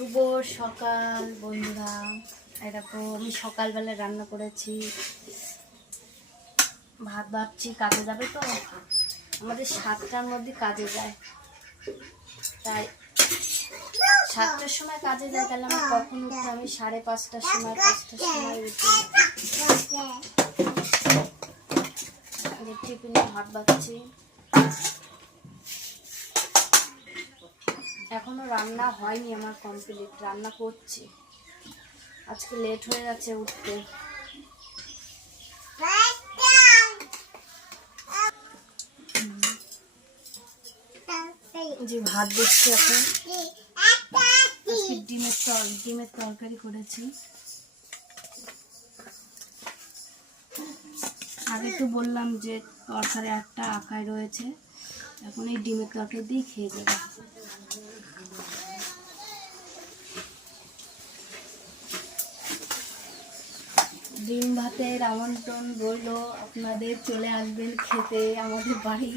শুভ সকাল বন্ধুরা। এরকম আমি সকালবেলা রান্না করেছি, ভাত ভাবছি কাজে যাবে তো, আমাদের 7টার মধ্যে কাজে যায়, তাই 7টার সময় কাজে যায়, তাহলে আমি কখন উঠতে, আমি 5:30টার সময় 5টার সময় উঠি। টিফিনে ভাত ভাবছি, এখনো রান্না হয়নি আমার কমপ্লিট, রান্না করছি, আজকে লেট হয়ে যাচ্ছে উঠতে। যে ভাত দিচ্ছি এখন, আজকে ডিমের তরকারি করেছি। আগে তো বললাম যে তরকারি একটা আঁকায় রয়েছে, এখন এই ডিমের তরকারি দিয়ে খেয়ে যাবে। ডিম ভাতের আমন্ত্রণ রইল, আপনাদের চলে আসবেন খেতে আমাদের বাড়ি।